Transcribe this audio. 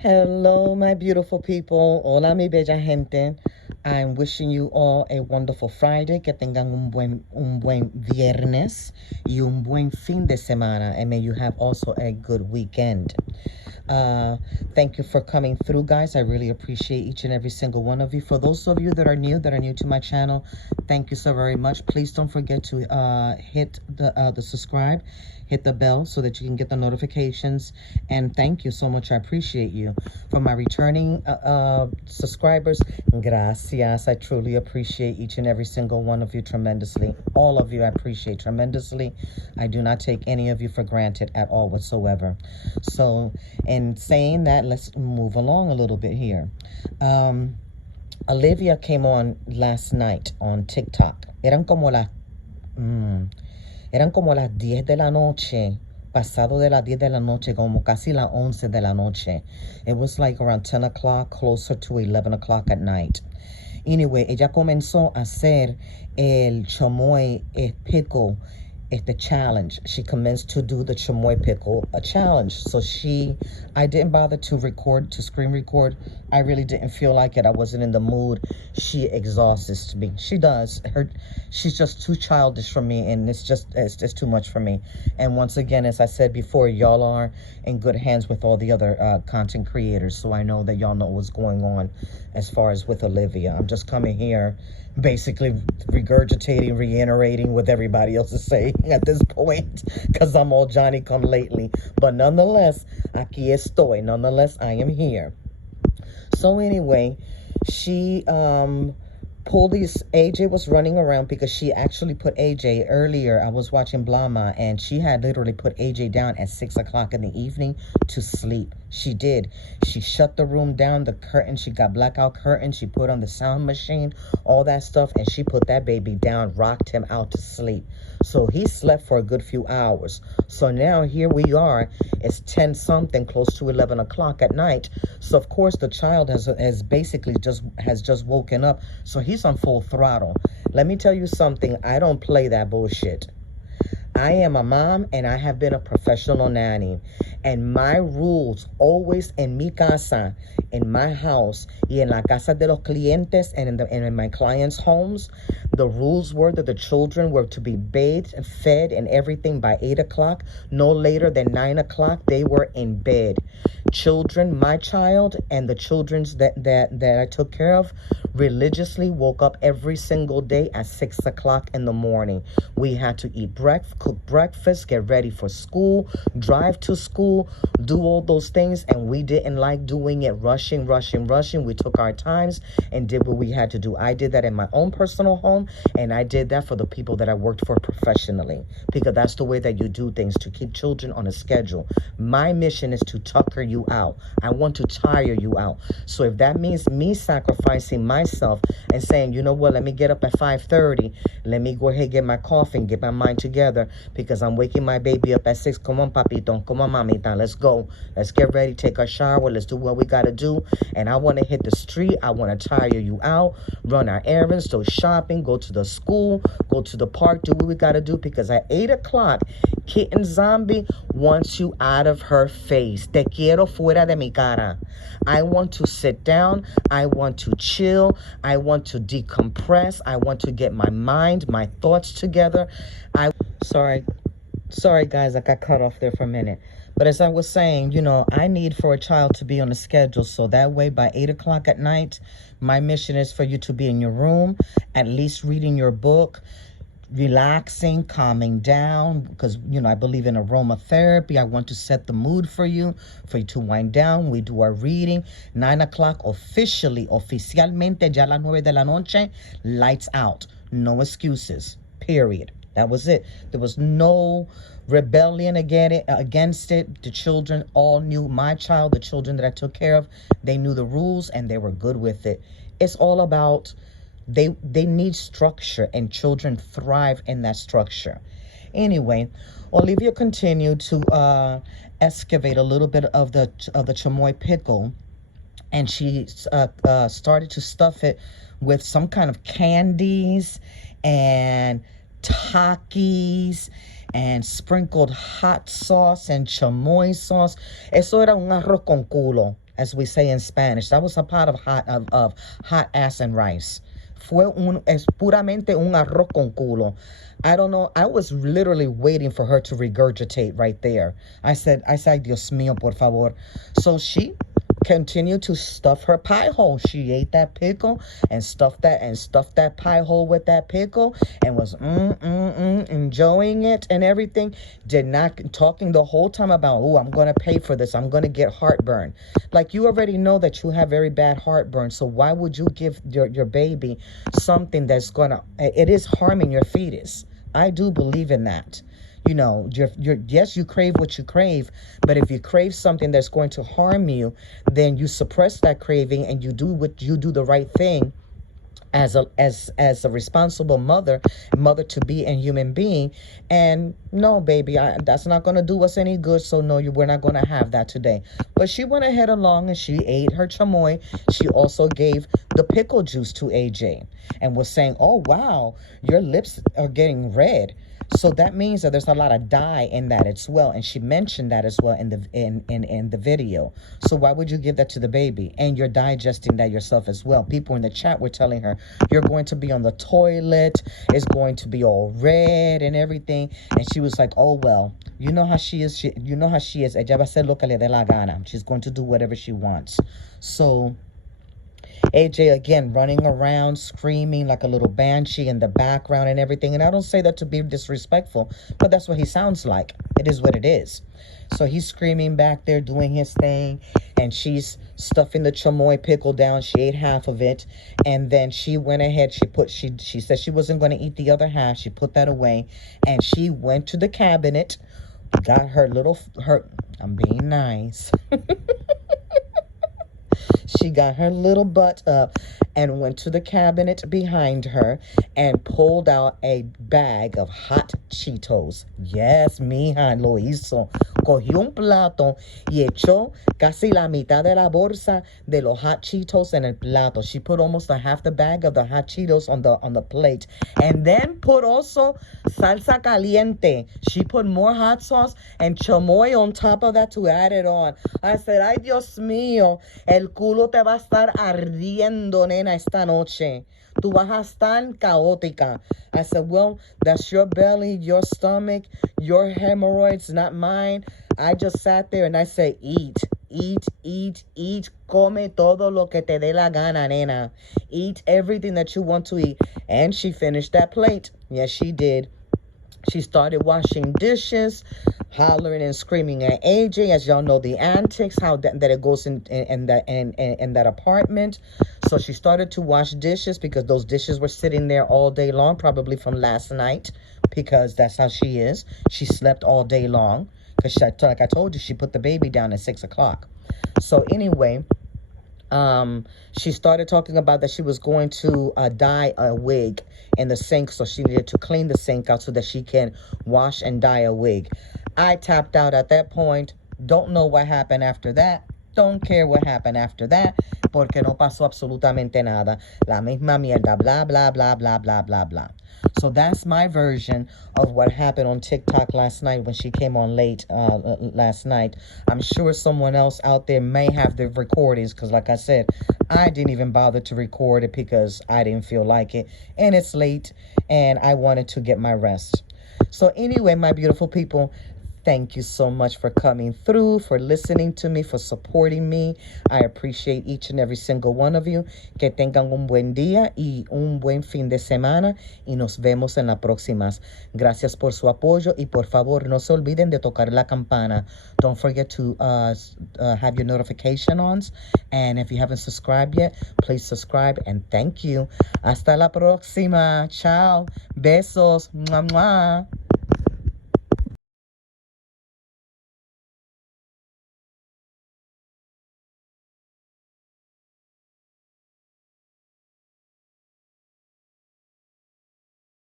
Hello, my beautiful people. Hola, mi bella gente. I'm wishing you all a wonderful Friday. Que tengan un buen viernes y un buen fin de semana. And may you have also a good weekend. Thank you for coming through, guys. I really appreciate each and every single one of you. For those of you that are new to my channel, thank you so very much. Please don't forget to hit the subscribe, hit the bell so that you can get the notifications. And thank you so much. I appreciate you. For my returning subscribers, gracias. I truly appreciate each and every single one of you tremendously. All of you I appreciate tremendously. I do not take any of you for granted at all whatsoever. So, in saying that, let's move along a little bit here. Olivia came on last night on TikTok. Eran como las 10 de la noche, pasado de las 10 de la noche, como casi las 11 de la noche. It was like around 10 o'clock, closer to 11 o'clock at night. Anyway, ella comenzó a hacer el chamoy pickle, the challenge. She commenced to do the chamoy pickle, a challenge. So I didn't bother to screen record. I really didn't feel like it. I wasn't in the mood. She exhausts me. She does. She's just too childish for me, and it's just too much for me. And once again, as I said before, y'all are in good hands with all the other content creators. So I know that y'all know what's going on as far as with Olivia. I'm just coming here basically regurgitating, reiterating what everybody else is saying at this point, because I'm all Johnny come lately. But nonetheless, aquí estoy. Nonetheless, I am here. So anyway, she pulled these. AJ was running around because she actually put AJ earlier. I was watching Blama, and she had literally put AJ down at 6 o'clock in the evening to sleep. She did. She shut the room down, the curtain. She got blackout curtains. She put on the sound machine, all that stuff, and she put that baby down, rocked him out to sleep. So he slept for a good few hours. So now here we are. It's 10 something, close to 11 o'clock at night. So of course the child has basically just woken up. So he's on full throttle. Let me tell you something. I don't play that bullshit. I am a mom, and I have been a professional nanny. And my rules always en mi casa, in my house, y en la casa de los clientes, and in my clients' homes, the rules were that the children were to be bathed and fed and everything by 8 o'clock. No later than 9 o'clock, they were in bed. Children, my child and the children's that I took care of, religiously woke up every single day at 6 o'clock in the morning. We had to eat cook breakfast, get ready for school, drive to school, do all those things, and we didn't like doing it rushing. We took our times and did what we had to do. I did that in my own personal home, and I did that for the people that I worked for professionally, because that's the way that you do things, to keep children on a schedule. My mission is to tucker you out. I want to tire you out. So if that means me sacrificing myself and saying, you know what, let me get up at 5:30, let me go ahead, get my coffee, get my mind together, because I'm waking my baby up at 6. Come on, papito. Come on, mamita. Let's go. Let's get ready. Take a shower. Let's do what we got to do. And I want to hit the street. I want to tire you out, run our errands, go shopping, go to the school, go to the park, do what we got to do, because at 8 o'clock, Kitten Zombie wants you out of her face. Te quiero fuera de mi cara. I want to sit down. I want to chill. I want to decompress. I want to get my mind, my thoughts together. Sorry guys, I got cut off there for a minute. But as I was saying, I need for a child to be on a schedule, so that way by 8 o'clock at night, my mission is for you to be in your room, at least reading your book, relaxing, calming down, because I believe in aromatherapy. I want to set the mood for you to wind down. We do our reading. 9 o'clock oficialmente, ya las 9 de la noche, lights out. No excuses, period. That was it. There was no rebellion against it. The children all knew. My child, the children that I took care of, they knew the rules and they were good with it. It's all about, they need structure, and children thrive in that structure. Anyway, Olivia continued to excavate a little bit of the chamoy pickle, and she started to stuff it with some kind of candies and Takis, and sprinkled hot sauce and chamoy sauce. Eso era un arroz con culo. as we say in Spanish. That was a pot of hot ass and rice. Es puramente un arroz con culo. I don't know. I was literally waiting for her to regurgitate right there. I said, Dios mío, por favor. So she continued to stuff her pie hole. She ate that pickle and stuffed that pie hole with that pickle and was enjoying it and everything. Did not talking the whole time about, oh, I'm gonna pay for this. I'm gonna get heartburn. Like, you already know that you have very bad heartburn. So why would you give your baby something that's gonna, it is harming your fetus. I do believe in that. You know, yes, you crave what you crave, but if you crave something that's going to harm you, then you suppress that craving and you do the right thing as a responsible mother to be and human being. And no, baby, that's not going to do us any good. So no, we're not going to have that today. But she went ahead along and she ate her chamoy. She also gave the pickle juice to AJ and was saying, oh wow, your lips are getting red. So that means that there's a lot of dye in that as well. And she mentioned that as well in the video. So why would you give that to the baby? And you're digesting that yourself as well. People in the chat were telling her, you're going to be on the toilet. It's going to be all red and everything. And she was like, oh, well, you know how she is. You know how she is. Ella va a hacer lo que le dé la gana. She's going to do whatever she wants. So AJ, again, running around, screaming like a little banshee in the background and everything. And I don't say that to be disrespectful, but that's what he sounds like. It is what it is. So he's screaming back there, doing his thing. And she's stuffing the chamoy pickle down. She ate half of it. And then she went ahead. She said she wasn't going to eat the other half. She put that away. And she went to the cabinet, got I'm being nice. She got her little butt up and went to the cabinet behind her and pulled out a bag of hot Cheetos. Yes, mija, lo hizo. Cogió un plato y echó casi la mitad de la bolsa de los hot Cheetos en el plato. She put almost a half the bag of the hot Cheetos on the plate. And then put also salsa caliente. She put more hot sauce and chamoy on top of that to add it on. I said, ay, Dios mío, el culo te va a estar ardiendo, nena, esta noche. Tú vas a estar caótica. I said, well, that's your belly, your stomach, your hemorrhoids, not mine. I just sat there and I said, eat, eat, eat, eat. Come todo lo que te dé la gana, nena. Eat everything that you want to eat. And she finished that plate. Yes, she did. She started washing dishes, hollering and screaming at AJ. As y'all know the antics, how that it goes in that apartment. So she started to wash dishes because those dishes were sitting there all day long, probably from last night, because that's how she is. She slept all day long because, like I told you, she put the baby down at 6 o'clock. So anyway, she started talking about that she was going to dye a wig in the sink, so she needed to clean the sink out so that she can wash and dye a wig. I tapped out at that point. Don't know what happened after that. Don't care what happened after that, porque no pasó absolutamente nada. La misma mierda, blah, blah, blah, blah, blah, blah, blah. So that's my version of what happened on TikTok last night when she came on late last night. I'm sure someone else out there may have the recordings because, like I said, I didn't even bother to record it because I didn't feel like it. And it's late and I wanted to get my rest. So anyway, my beautiful people, thank you so much for coming through, for listening to me, for supporting me. I appreciate each and every single one of you. Que tengan un buen día y un buen fin de semana. Y nos vemos en la próxima. Gracias por su apoyo. Y por favor, no se olviden de tocar la campana. Don't forget to have your notification on. And if you haven't subscribed yet, please subscribe. And thank you. Hasta la próxima. Ciao. Besos. Mua, mua.